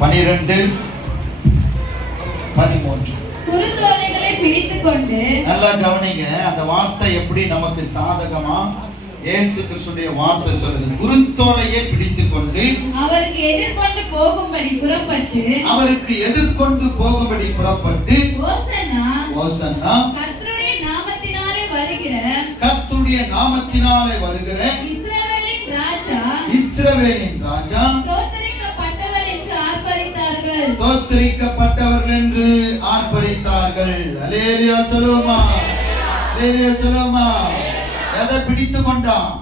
12:13. குருத்தோலைகளை பிடித்துக்கொண்டு, நல்லா கவனிங்க, அந்த வார்த்தை எப்படி நமக்கு சாதகமா இயேசு கிறிஸ்துடைய வார்த்தை சொல்லுது. குருத்தோலையை பிடித்துக்கொண்டு அவருக்கு எதிர்கொண்டு போகும்படி புறப்பட்டு, ஓசன்னா, ஓசன்னா, கர்த்தருடைய நாமத்தினாலே வருகிற இஸ்ரவேலின் ராஜா ஸ்தோத்திரிக்கப்பட்டவர்கள் என்று ஆர்ப்பரித்தார்கள். அல்லேலூயா சொல்லுமா, அல்லேலூயா சொல்லுமா. எதை பிடித்து கொண்டான்?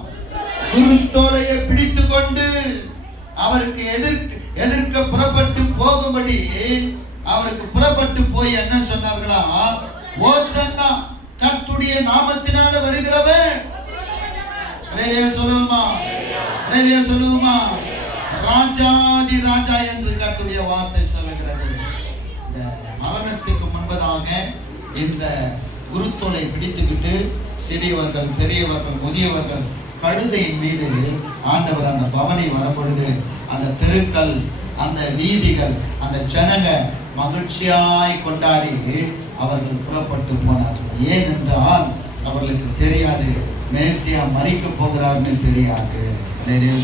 குருத்தோலையை பிடித்து கொண்டு அவருக்கு எதிர்க்க புறப்பட்டு போகும்படி அவருக்கு புறப்பட்டு போய் என்ன சொன்னார்களா? ஓசன்னா, கர்த்தருடைய நாமத்தினால வருகிறவன். அல்லேலூயா சொல்லுமா, அல்லேலூயா சொல்லுமா. ராஜாதி ராஜா என்று கர்த்தருடைய வார்த்தை சொல்லுகிறது. இந்த மரணத்துக்கு முன்பதாக இந்த குருத்தோலை பிடித்துக்கிட்டு சிறியவர்கள், பெரியவர்கள், முதியவர்கள் கழுதையின் மீது ஆண்டவர் அந்த பவனி வரும்பொழுது அந்த தெருக்கள், அந்த வீதிகள், அந்த ஜனங்க மகிழ்ச்சியாய் கொண்டாடி அவர்கள் புறப்பட்டு போனார்கள். ஏனென்றால் அவர்களுக்கு தெரியாது மேசியா மரிக்க போகிறார்னு தெரியாது.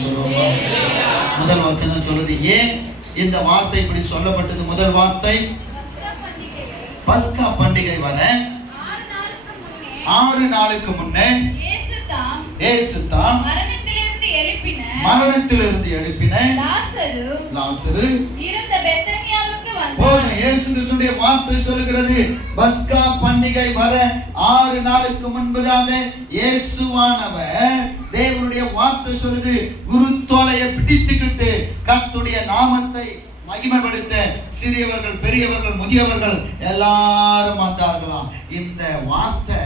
சொல்லுவோம். முதல் வசனம் சொல்லுது. ஏன் இந்த வார்த்தை இப்படி சொல்லப்பட்டது? முதல் வார்த்தை, பஸ்கா பண்டிகை வர 6 நாளுக்கு முன்னே இயேசு தாம் மரணத்திலிருந்து எழுப்பின லாசரு இருந்த பெத்தானியாவுக்கு வந்தார். இயேசு கிறிஸ்துவின் வார்த்தை சொல்கிறது, பஸ்கா பண்டிகை வர 6 நாளுக்கு முன்பதாக இயேசுவானவர், தேவனுடைய வார்த்தை சொல்லுது, குருத்தோலையை பிடித்துக்கிட்டு கர்த்தருடைய நாமத்தை மகிமைப்படுத்த சிறியவர்கள், பெரியவர்கள், முதியவர்கள் எல்லாரும் வந்தார்களாம். இந்த வார்த்தை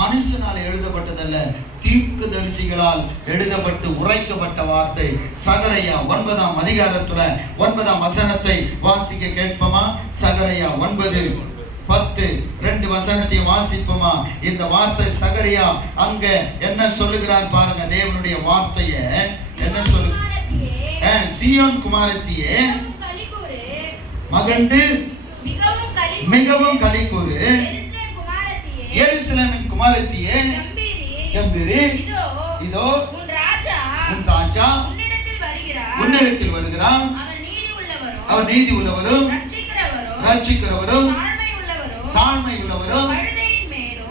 மனுஷனால் எழுதப்பட்டதல்ல, தீர்க்கதரிசிகளால் எழுதப்பட்டு உரைக்கப்பட்ட வார்த்தை. சகரியா 9ஆம் அதிகாரத்துல 9ஆம் வசனத்தை வாசிக்க கேட்போமா? சகரியா 9:10 2 வசனத்தை வாசிப்போமா? இந்த வார்த்தை சகரியா அங்க என்ன சொல்லுகிறார் பாருங்க. தேவனுடைய வார்த்தைய என்ன சொல்லு? சீயோன் குமாரத்தியே மகிழ்ந்து மிகவும் களிகூரு, எருசலேமின் குமாரத்தியே கம்பீரி, இதோ உன் ராஜா உன்னிடத்தில் வருகிறான். அவர் நீதி உள்ளவரும் ரட்சிக்கிறவரும் தாழ்மை உள்ளவரும்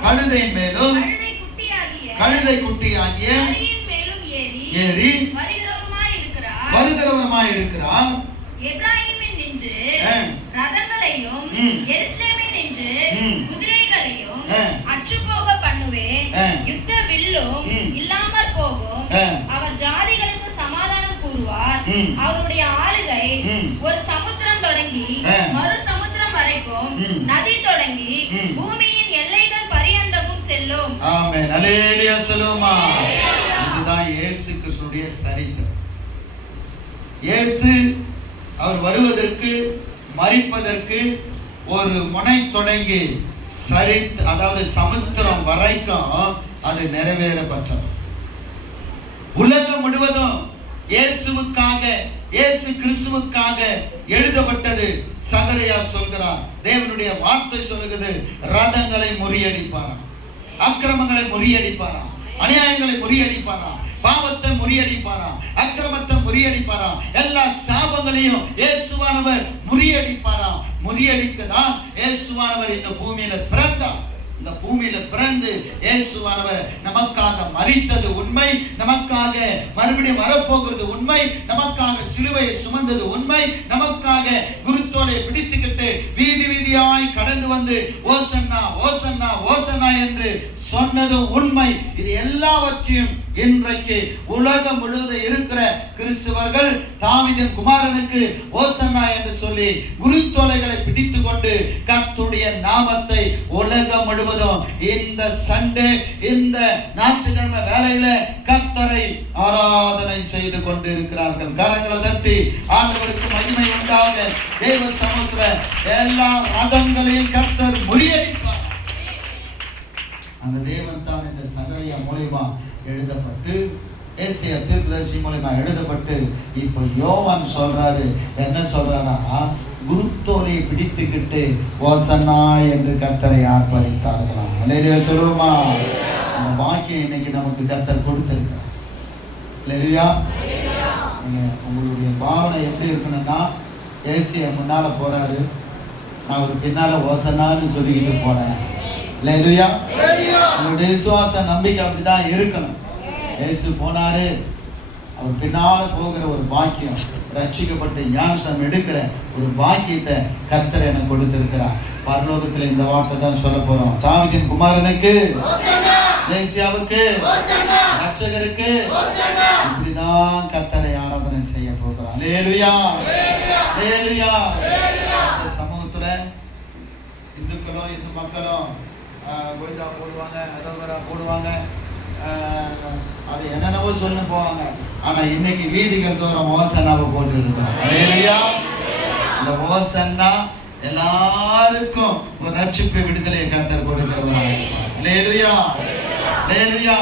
கழுதையின் மேலும் கழுதை குட்டியாகிய ஏறி வருகிறவருமாய் இருக்கிறார். எப்ராஹிமின் நின்று ரதங்களையும் எருசலேமில் நின்று குதிரைகளையும் அற்றுப்போக பண்ணுவேன். யுத்த வில்லும் இல்லாமல் போகும். அவர் ஜாதிகளுக்கு சமாதானம் கூறுவார். அவருடைய ஆளுகை ஒரு சமுத்திரம் தொடங்கி மறு சமுத்திரம் வரைக்கும், நதி தொடங்கி பூமியின் எல்லைகள் பரியந்தமும் செல்லும். ஆமென். அல்லேலூயா சொல்லுமா. இதுதான் இயேசு கிறிஸ்துவின் சரித்திரம். இயேசு அவர் வருவதற்கு, மரிப்பதற்கு ஒரு முனை தொடங்கி அதாவது சமுத்திரம் வரைக்கும் அது நிறைவேறப்பட்டது. உலகம் முழுவதும் இயேசுவுக்காக, இயேசு கிறிஸ்துவுக்காக எழுதப்பட்டது. சகரியா சொல்கிறார், தேவனுடைய வார்த்தை சொல்லுகிறது, ரதங்களை முறியடிப்பாராம், அக்கிரமங்களை முறியடிப்பாராம், அநியாயங்களை முறியடிப்பாராம், பாவத்தை முறியடிப்பாராம், அக்கிரமத்தை முறியடிப்பாராம், எல்லா சாபங்களையும் இயேசுவானவர் முறியடிப்பாராம். முறியடிக்கதான் இயேசுவானவர் இந்த பூமியில பிறந்தார். இந்த பூமியில பிறந்து இயேசுவானவர் நமக்காக மரித்தது உண்மை, நமக்காக மறுபடியும் வரப்போகிறது உண்மை, நமக்காக சிலுவையை சுமந்தது உண்மை, நமக்காக குருத்தோலை பிடித்துக்கிட்டு வீதி வீதியாய் கடந்து வந்து ஓசன்னா ஓசன்னா ஓசன்னா என்று சொன்னது உண்மை. இது எல்லாவற்றையும் இன்றைக்கு உலகம் முழுவதும் இருக்கிற கிறிஸ்தவர்கள் தாவீதின் குமாரனுக்கு ஓசன்னா என்று சொல்லி குருத்தோலைகளை பிடித்து கொண்டு கர்த்தருடைய நாமத்தை உலகம் முழுவதும் இந்த சண்டே, இந்த ஞாயிற்றுக்கிழமை வேளையில கர்த்தரை ஆராதனை செய்து கொண்டு இருக்கிறார்கள். கரங்களை தட்டி ஆண்டவருக்கு மகிமை உண்டாக. தேவ சமூகத்துல எல்லா ரதங்களையும் கர்த்தர் முறியடிப்பார். அந்த தேவன் தான் இந்த சகரியா மூலமா எழுதப்பட்டு ஏசாயா தீர்க்கதரிசி மூலமா எழுதப்பட்டு இப்போ யோவான் சொல்றாரு. என்ன சொல்றாரா? குருத்தோலை பிடித்துக்கிட்டு ஓசன்னா என்று கர்த்தரை ஆர்ப்பரித்தார்களாம். அல்லேலூயா சொல்லுமா. அந்த வாக்கியம் இன்னைக்கு நமக்கு கர்த்தர் கொடுத்திருக்கிறார். அல்லேலூயா. உங்களுடைய பாவனை எப்படி இருக்கணும்னா, ஏசியா முன்னால போறாரு, நான் ஒரு பின்னால ஓசனான்னு சொல்லிக்கிட்டு போறேன். அல்லேலூயா. உங்களுடைய விசுவாச நம்பிக்கை அப்படிதான் இருக்கணும். ஏசு போனாரு, அவர் பின்னால போகிற ஒரு பாக்கியம், ரட்சிக்கப்பட்டு ஞானஸ்நானம் எடுக்கிற ஒரு பாக்கியத்தை கர்த்தர் எனக்கு கொடுத்திருக்கிறார். பரலோகத்தில் இந்த வார்த்தை தான் சொல்ல போறோம். தாவீதின் குமாரனுக்கு மேசியாவுக்கு ரட்சகருக்கு இப்படிதான் கர்த்தரை ஆராதனை செய்ய போகிறோம். அல்லேலூயா. அல்லேலூயா. இந்த சமூகத்துல இந்துக்களும் இந்து மக்களும் கோயிதா போடுவாங்க, அரோகரா போடுவாங்க, அது என்னென்னவோ சொல்லு போவாங்க. ஆனா இன்னைக்கு வீதிகள் தோறும் ஓசன்னாவை போட்டு இருக்கிறோம். அல்லேலூயா. இந்த ஓசன்னா எல்லாருக்கும் ஒரு ரட்சிப்பு விடுதலையை கர்த்தர் கொடுக்கிறவராக இருப்பார். அல்லேலூயா. அல்லேலூயா.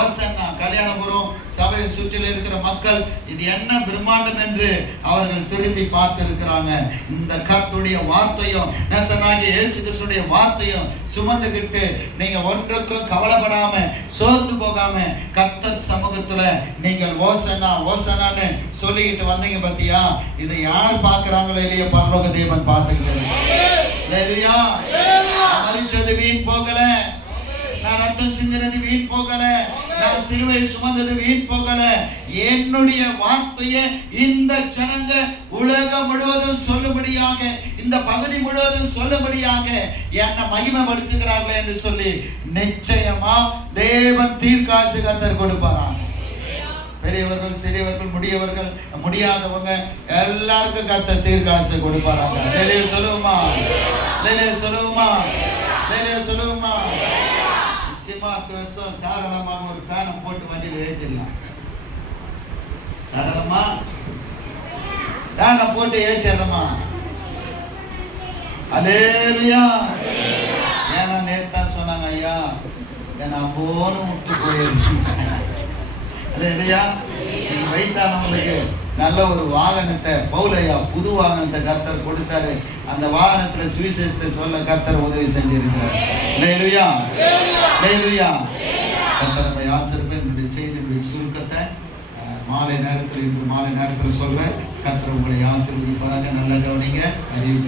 ஓசன்னா கல்யாணபுரம் சபையை சுற்றில இருக்கிற மக்கள் இது என்ன பிரம்மாண்டம் என்று அவர்கள் திரும்பி பார்த்திருக்கிறாங்க. இந்த கர்த்தருடைய வார்த்தையும் நேசனாகிய இயேசு கிறிஸ்துடைய வார்த்தையும் சுமந்துகிட்டு நீங்க ஒன்றுக்கும் கவலைப்படாம சோர்ந்து போகாம கர்த்தர் சமூகத்துல நீங்கள் ஓசன்னா ஓசனான்னு சொல்லிக்கிட்டு வந்தீங்க பாத்தியா? இதை யார் பார்க்கிறாங்களோ இல்லையோ பரலோக தேவன் பார்த்துக்கிட்டு. அல்லேலூயா. மரிச்சது வீண் போகல, நான் ரத்தம் சிந்தினது வீண் போகல, நான் சிலுவை சுமந்தது வீண் போகல. என்னுடைய வார்த்தையை இந்த ஜனங்க உலகம் முழுவதும் சொல்லும்படியாக, இந்த பகுதி முழுவதும் சொல்லும்படியாக என்னை மகிமைப்படுத்துகிறார்கள் என்று சொல்லி நிச்சயமா தேவன் தீர்க்காசு கர்த்தர் கொடுப்பாராம். பெரியவர்கள், சிறியவர்கள், முடியவர்கள், முடியாதவங்க எல்லாருக்கும் கர்த்தர் தீர்க்காசு கொடுப்பாராங்க. லேலே சொல்லுவோமா? லேலே சொல்லுவோமா? லேலே சொல்லுவோமா? நிச்சயமா 10 வருஷம் சாரளமா ஒரு ஃபேனை போட்டு வண்டியில் ஏற்றிடலாம். சரளமா ஃபேனை போட்டு ஏற்றிடுறோமா? அல்லேலூயா. ஏன்னா நேத்தா சொன்னாங்க, ஐயா என்ன போன்னு விட்டு போயிருக்கு. அல்லேலூயா. நீங்க வயசானவங்களுக்கு நல்ல ஒரு வாகனத்தை, பவுலையா புது வாகனத்தை கர்த்தர் கொடுத்தாரு. அந்த வாகனத்துல சுவிசேஷத்தை சொல்ல கர்த்தர் உதவி செஞ்சிருக்கிறார். அல்லேலூயா. அல்லேலூயா. கர்த்தர் நம்மை ஆசீர்வதிப்பார். என்னுடைய செய்தியுடைய சுருக்கத்தை மாலை நேரத்தில் சொல்றேன். கர்த்தர் உங்களை ஆசீர்வதிப்பாராக. நல்ல கவனிங்க. அறிவு